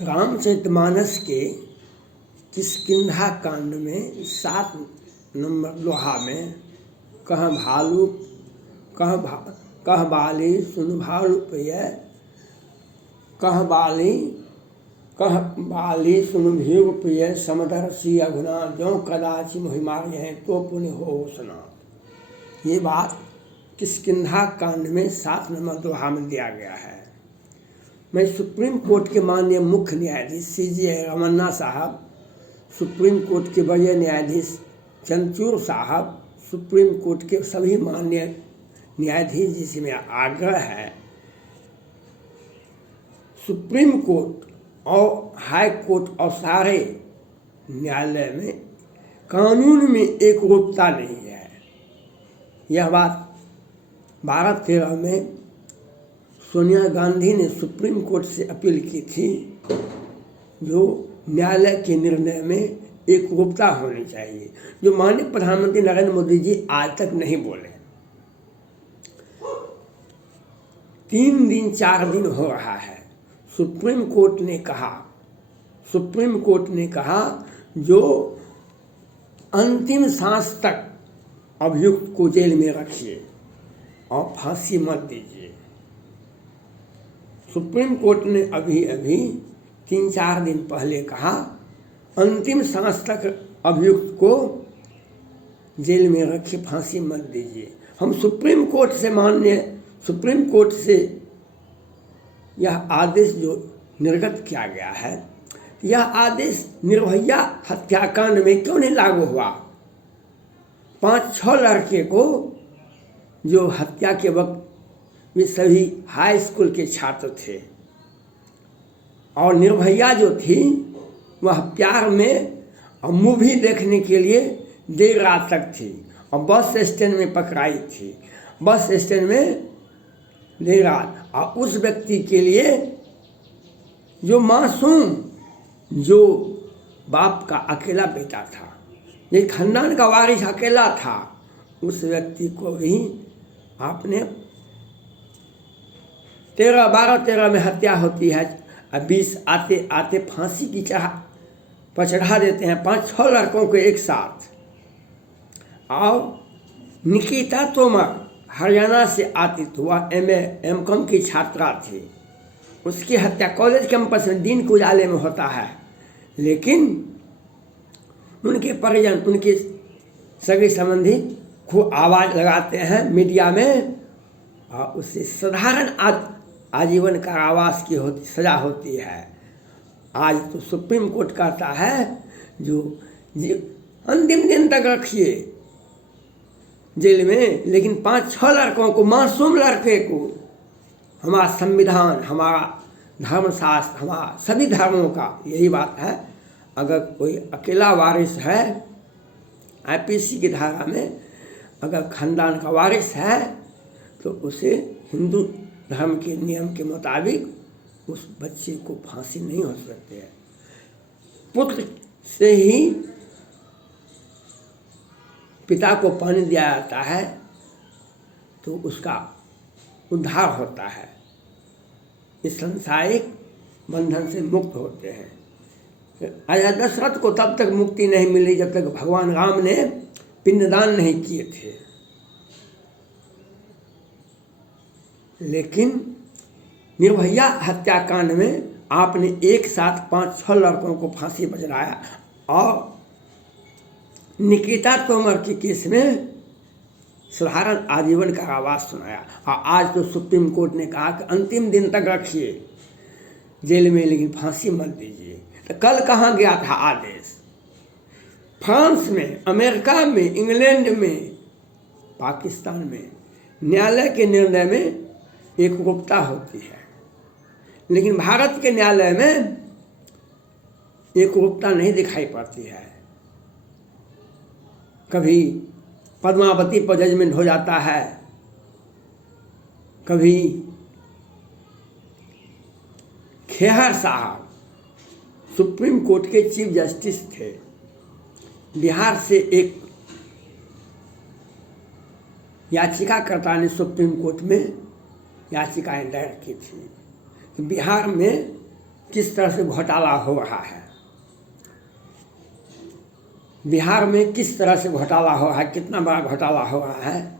रामचरितमानस के किष्किंधा कांड में 7 नंबर लोहा में कह भालू कह बाली सुन भालू प्रिय कह बाली सुन भीग प्रिय समदर्शी अघुना जो कदाचि मोहिमार हैं तो पुण्य हो सुना। ये बात किष्किंधा कांड में 7 नंबर लोहा में दिया गया है। मैं सुप्रीम कोर्ट के माननीय मुख्य न्यायाधीश CJ रमन्ना साहब, सुप्रीम कोर्ट के वरीय न्यायाधीश चंद्रचूड़ साहब, सुप्रीम कोर्ट के सभी माननीय न्यायाधीश जी से मेरा आग्रह है, सुप्रीम कोर्ट और हाई कोर्ट और सारे न्यायालय में कानून में एकरूपता नहीं है। यह बात 12/13 में सोनिया गांधी ने सुप्रीम कोर्ट से अपील की थी, जो न्यायालय के निर्णय में एकरूपता होनी चाहिए, जो माननीय प्रधानमंत्री नरेंद्र मोदी जी आज तक नहीं बोले। 3 दिन 4 दिन हो रहा है। सुप्रीम कोर्ट ने कहा जो अंतिम सांस तक अभियुक्त को जेल में रखिए और फांसी मत दीजिए। सुप्रीम कोर्ट ने अभी 3-4 दिन पहले कहा अंतिम सांस तक अभियुक्त को जेल में रखिए, फांसी मत दीजिए। हम सुप्रीम कोर्ट से यह आदेश जो निर्गत किया गया है, यह आदेश निर्भया हत्याकांड में क्यों नहीं लागू हुआ? 5-6 लड़के को जो हत्या के वक्त वे सभी हाई स्कूल के छात्र थे, और निर्भया जो थी वह प्यार में और मूवी देखने के लिए देर रात तक थी और बस स्टैंड में पकड़ाई थी, बस स्टैंड में देर रात। और उस व्यक्ति के लिए जो मासूम, जो बाप का अकेला बेटा था, ये खानदान का वारिस अकेला था, उस व्यक्ति को भी आपने 12-13 में हत्या होती है, 20 आते आते फांसी की पर चढ़ा देते हैं 5-6 लड़कों को एक साथ। और निकिता तोमर हरियाणा से आती थी, वह MCOM की छात्रा थी, उसकी हत्या कॉलेज कैंपस में दिन के उजाले में होता है, लेकिन उनके परिजन, उनके सगे संबंधी खूब आवाज़ लगाते हैं मीडिया में और उससे साधारण आजीवन कारावास की सज़ा होती है। आज तो सुप्रीम कोर्ट कहता है जो अंतिम दिन तक रखिए जेल में, लेकिन 5-6 लड़कों को, मासूम लड़के को, हमारा संविधान, हमारा धर्मशास्त्र, हमारा सभी धर्मों का यही बात है, अगर कोई अकेला वारिस है, IPC की धारा में अगर खानदान का वारिस है तो उसे हिंदू धर्म के नियम के मुताबिक उस बच्चे को फांसी नहीं हो सकती है। पुत्र से ही पिता को पानी दिया जाता है तो उसका उद्धार होता है, इस सांसारिक बंधन से मुक्त होते हैं। राजा दशरथ को तब तक मुक्ति नहीं मिली जब तक भगवान राम ने पिंडदान नहीं किए थे, लेकिन निर्भया हत्याकांड में आपने एक साथ 5-6 लड़कों को फांसी बजराया और निकिता तोमर के केस में साधारण आजीवन कारावास सुनाया। और आज तो सुप्रीम कोर्ट ने कहा कि अंतिम दिन तक रखिए जेल में, लेकिन फांसी मत दीजिए। तो कल कहाँ गया था आदेश? फ्रांस में, अमेरिका में, इंग्लैंड में, पाकिस्तान में न्यायालय के निर्णय में एकरूपता होती है, लेकिन भारत के न्यायालय में एकरूपता नहीं दिखाई पड़ती है। कभी पद्मावती पर जजमेंट हो जाता है, कभी खेहर साहब सुप्रीम कोर्ट के चीफ जस्टिस थे, बिहार से एक याचिकाकर्ता ने सुप्रीम कोर्ट में याचिकाएं दायर की थी कि बिहार में किस तरह से घोटाला हो रहा है, बिहार में किस तरह से घोटाला हो रहा है, कितना बड़ा घोटाला हो रहा है।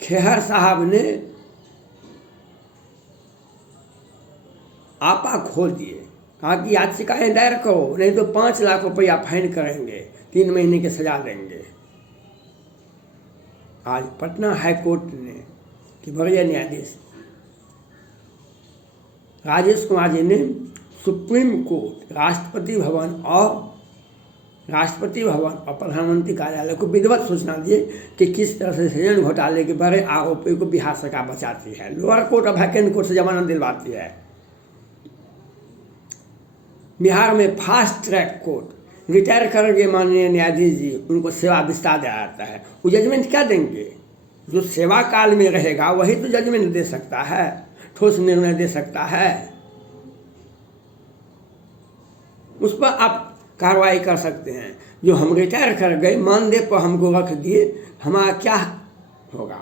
खेहर साहब ने आपा खोल दिए, कहा कि याचिकाएं दायर करो, नहीं तो 5 लाख रुपया फाइन करेंगे, 3 महीने की सजा देंगे। आज पटना हाई कोर्ट ने कि वरीय न्यायाधीश राजेश कुमार जी ने सुप्रीम कोर्ट, राष्ट्रपति भवन और प्रधानमंत्री कार्यालय को विधिवत सूचना दिए कि किस तरह से सृजन घोटाले के बड़े आरोपियों को बिहार सरकार बचाती है, लोअर कोर्ट और वैकेंट कोर्ट से जमानत दिलवाती है। बिहार में फास्ट ट्रैक कोर्ट रिटायर कर गए माननीय न्यायाधीश जी, उनको सेवा विस्तार दिया जाता है। वो जजमेंट क्या देंगे? जो सेवा काल में रहेगा वही तो जजमेंट दे सकता है, ठोस निर्णय दे सकता है। उस पर आप कार्रवाई कर सकते हैं। जो हम रिटायर कर गए, मानदेय पर हमको रख दिए, हमारा क्या होगा?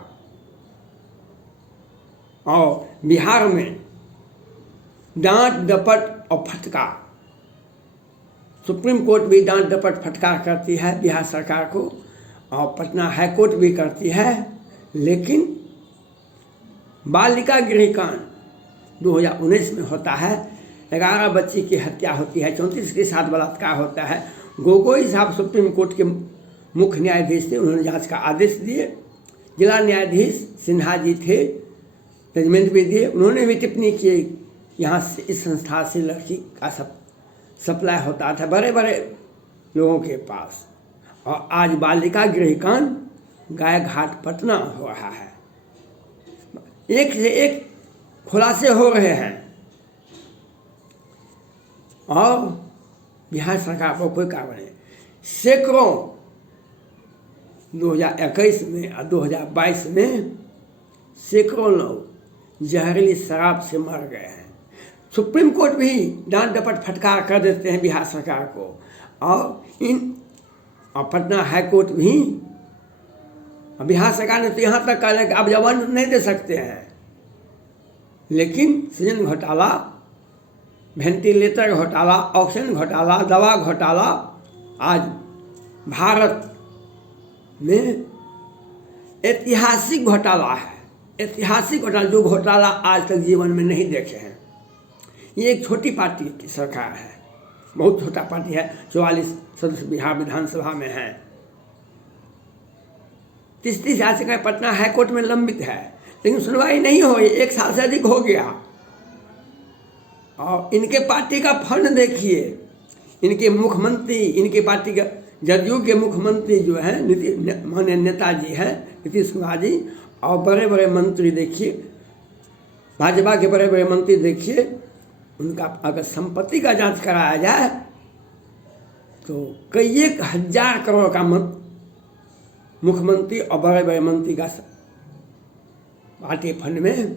और बिहार में डांट डपट और फटकार, सुप्रीम कोर्ट भी डांट डपट फटकार करती है बिहार सरकार को, और पटना हाई कोर्ट भी करती है। लेकिन बालिका गृहकांड 2019 में होता है, 11 बच्ची की हत्या होती है, 34 के साथ बलात्कार होता है। गोगोई साहब सुप्रीम कोर्ट के मुख्य न्यायाधीश थे, उन्होंने जांच का आदेश दिए। जिला न्यायाधीश सिन्हा जी थे, जजमेंट भी दिए। उन्होंने भी टिप्पणी की, यहाँ से इस संस्था से लड़की का सप्लाई होता था बड़े बड़े लोगों के पास। और आज बालिका गृहकांड गाय घाट पटना हो रहा है, एक से एक खुलासे हो रहे हैं, और बिहार सरकार को कोई कार्रवाई नहीं। सैकड़ों 2021 में और 2022 में सैकड़ों लोग जहरीली शराब से मर गए हैं। सुप्रीम कोर्ट भी डांट डपट फटकार कर देते हैं बिहार सरकार को, और पटना हाई कोर्ट भी। बिहार सरकार ने तो यहाँ तक कहा कि आप जमानत नहीं दे सकते हैं, लेकिन सृजन घोटाला, वेंटिलेटर घोटाला, ऑक्सीजन घोटाला, दवा घोटाला आज भारत में ऐतिहासिक घोटाला है। ऐतिहासिक घोटाला, जो घोटाला आज तक जीवन में नहीं देखे हैं। ये एक छोटी पार्टी की सरकार है, बहुत छोटा पार्टी है, 44 सदस्य बिहार विधानसभा में हैं। 30 याचिकाएं पटना हाईकोर्ट में लंबित है, लेकिन सुनवाई नहीं हो रही, 1 साल से अधिक हो गया। और इनके पार्टी का फंड देखिए, इनके मुख्यमंत्री, इनके पार्टी का जदयू के मुख्यमंत्री जो है माननीय नेताजी हैं नीतीश कुमार जी, और बड़े बड़े मंत्री देखिए, भाजपा के बड़े बड़े मंत्री देखिए, उनका अगर संपत्ति का जांच कराया जाए तो कई 1,000 करोड़ का मुख्यमंत्री और बड़े बड़े मंत्री का पार्टी फंड में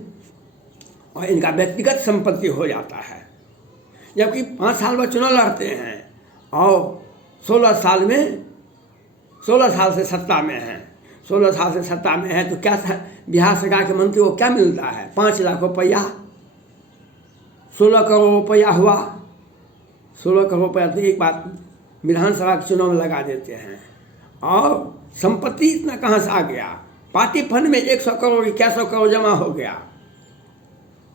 और इनका व्यक्तिगत संपत्ति हो जाता है। जबकि 5 साल में चुनाव लड़ते हैं और 16 साल से सत्ता में हैं। 16 साल से सत्ता में है तो क्या बिहार सरकार के मंत्री को क्या मिलता है? 5 लाख रुपया, 16 करोड़ रुपया हुआ। 16 करोड़ रुपया तो एक बार विधानसभा के चुनाव में लगा देते हैं, और संपत्ति इतना कहाँ से आ गया? पार्टी फंड में 100 करोड़ 100 करोड़ जमा हो गया।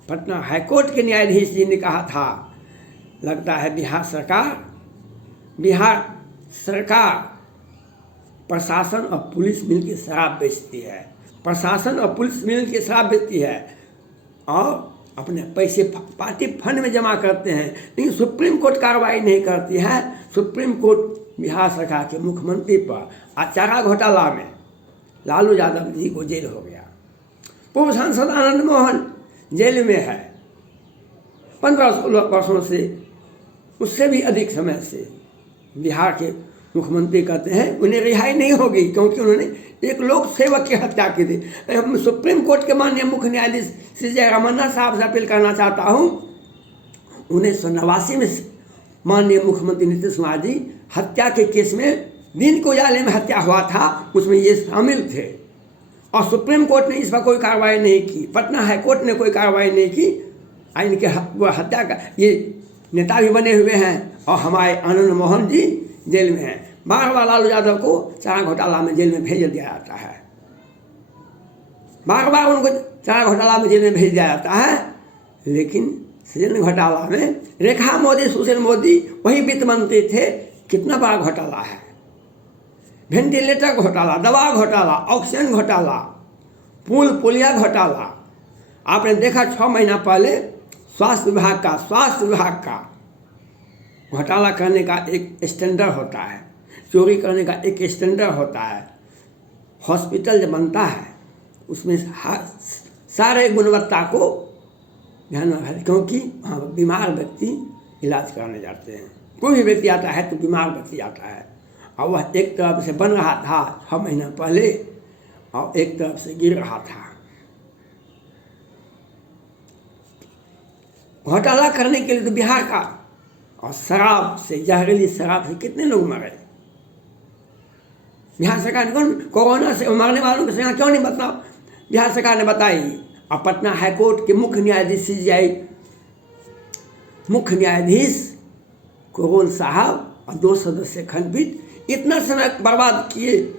पटना हाईकोर्ट के न्यायाधीश जी ने कहा था, लगता है बिहार सरकार प्रशासन और पुलिस मिलकर शराब बेचती है। प्रशासन और पुलिस मिलकर शराब बेचती है और अपने पैसे पार्टी फंड में जमा करते हैं, लेकिन सुप्रीम कोर्ट कार्रवाई नहीं करती है। सुप्रीम कोर्ट बिहार सरकार के मुख्यमंत्री पर चारा घोटाला में लालू यादव जी को जेल हो गया। पूर्व सांसद आनंद मोहन जेल में है 15-16 वर्षों से, उससे भी अधिक समय से। बिहार के मुख्यमंत्री कहते हैं उन्हें रिहाई नहीं होगी क्योंकि उन्होंने एक लोक सेवक की हत्या की थी। हम सुप्रीम कोर्ट के माननीय मुख्य न्यायाधीश श्री जयरामन्ना साहब से अपील करना चाहता हूँ, 1989 में माननीय मुख्यमंत्री नीतीश कुमार जी हत्या के केस में दिन को उजाले में हत्या हुआ था, उसमें ये शामिल थे, और सुप्रीम कोर्ट ने इस पर कोई कार्रवाई नहीं की, पटना हाई कोर्ट ने कोई कार्रवाई नहीं की। इनके हत्या का ये नेता भी बने हुए हैं और हमारे आनंद मोहन जी जेल में हैं। बार बार लालू यादव को चारा घोटाला में जेल में भेज दिया जाता है, बार बार उनको चारा घोटाला में जेल में भेज दिया जाता है। लेकिन सृजन घोटाला में रेखा मोदी, सुशील मोदी वही वित्त मंत्री थे। कितना बड़ा घोटाला है, वेंटिलेटर घोटाला, दवा घोटाला, ऑक्सीजन घोटाला, पुल पुलिया घोटाला। आपने देखा 6 महीना पहले स्वास्थ्य विभाग का घोटाला करने का एक स्टैंडर्ड होता है, चोरी करने का एक स्टैंडर्ड होता है। हॉस्पिटल जब बनता है उसमें सारे गुणवत्ता को ध्यान रखा, क्योंकि वहाँ बीमार व्यक्ति इलाज कराने जाते हैं। कोई भी व्यक्ति आता है तो बीमार व्यक्ति आता है, और वह एक तरफ से बन रहा था 6 महीना पहले और एक तरफ से गिर रहा था। घोटाला करने के लिए तो बिहार का, और शराब से, जहरीली शराब से कितने लोग मरे। बिहार सरकार ने कौन कोरोना से मरने वालों की संख्या क्यों नहीं बता, बिहार सरकार ने बताई। और पटना हाईकोर्ट के मुख्य न्यायाधीश CJI मुख्य न्यायाधीश कोरोल साहब और 2 सदस्य खंडपीठ इतना समय बर्बाद किए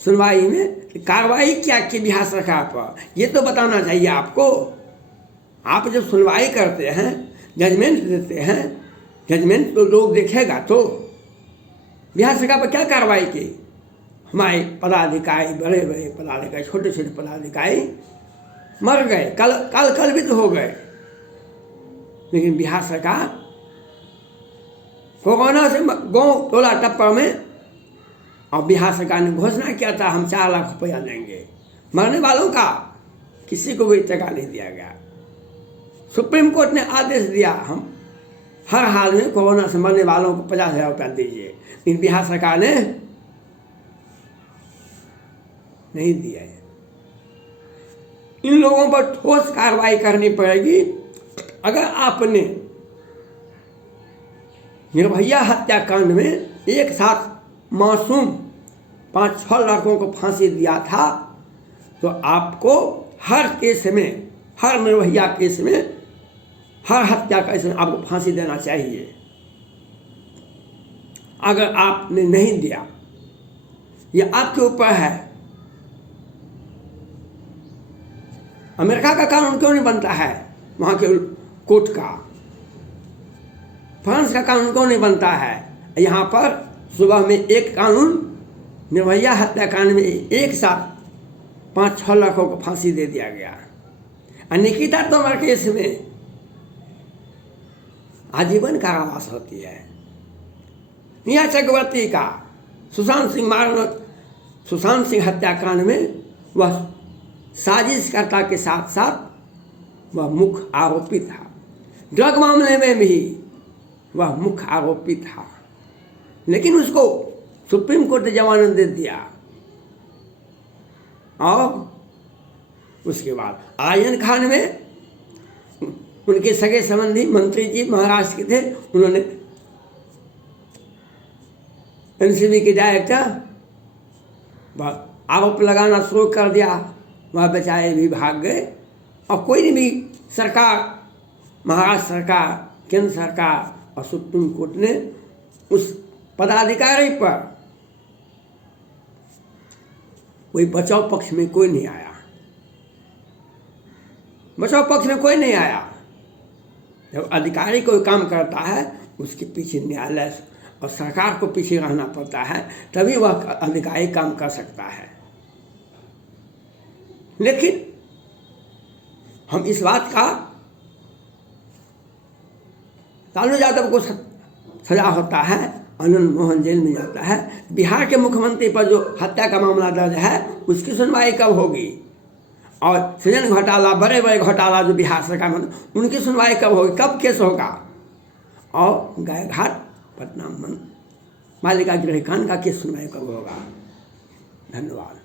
सुनवाई में, कार्रवाई क्या की बिहार सरकार पर, ये तो बताना चाहिए आपको। आप जब सुनवाई करते हैं, जजमेंट देते हैं, जजमेंट तो लोग देखेगा। तो बिहार सरकार पर क्या कार्रवाई की? हमारे पदाधिकारी, बड़े बड़े पदाधिकारी, छोटे छोटे पदाधिकारी मर गए, कलवित हो गए। लेकिन बिहार सरकार कोरोना से गाँव टोला टप्पा में, और बिहार सरकार ने घोषणा किया था हम 4 लाख रुपया देंगे। मरने वालों का किसी को भी टका नहीं दिया गया। सुप्रीम कोर्ट ने आदेश दिया हम हर हाल में कोरोना से मरने वालों को 50,000 रुपया दीजिए, लेकिन बिहार सरकार ने नहीं दिया है। इन लोगों पर ठोस कार्रवाई करनी पड़ेगी। अगर आपने निर्भया हत्याकांड में एक साथ मासूम 5-6 लड़कों को फांसी दिया था, तो आपको हर केस में, हर निर्भया केस में, हर हत्या केस में आपको फांसी देना चाहिए। अगर आपने नहीं दिया, ये आपके ऊपर है। अमेरिका का कानून क्यों नहीं बनता है वहाँ के कोर्ट का? फ्रांस का कानून क्यों नहीं बनता है? यहाँ पर सुबह में एक कानून, निर्भया हत्याकांड में एक साथ 5-6 लड़कों को फांसी दे दिया गया। निकिता तोमर केस में आजीवन कारावास होती है। नेहा चक्रवर्ती का सुशांत सिंह हत्याकांड में वह साजिशकर्ता के साथ साथ वह मुख्य आरोपी था। ड्रग मामले में भी वह मुख्य आरोपी था, लेकिन उसको सुप्रीम कोर्ट ने जमानत दे दिया। और उसके बाद आर्यन खान में उनके सगे संबंधी मंत्री जी महाराष्ट्र के थे, उन्होंने NCB के डायरेक्टर आरोप लगाना शुरू कर दिया। वह बेचारे भी भाग गए, और कोई भी सरकार, महाराष्ट्र सरकार, केंद्र सरकार और सुप्रीम कोर्ट ने उस पदाधिकारी पर कोई बचाव पक्ष में कोई नहीं आया। बचाव पक्ष में कोई नहीं आया। जब अधिकारी कोई काम करता है उसके पीछे न्यायालय और सरकार को पीछे रहना पड़ता है, तभी वह अधिकारी काम कर सकता है। लेकिन हम इस बात का, लालू यादव को सजा होता है, आनंद मोहन जेल में जाता है। बिहार के मुख्यमंत्री पर जो हत्या का मामला दर्ज है उसकी सुनवाई कब होगी? और सृजन घोटाला, बड़े बड़े घोटाला जो बिहार सरकार में, उनकी सुनवाई कब होगी? कब केस होगा? और गायघाट पटना बालिका गृह कांड का केस सुनवाई कब होगा? धन्यवाद।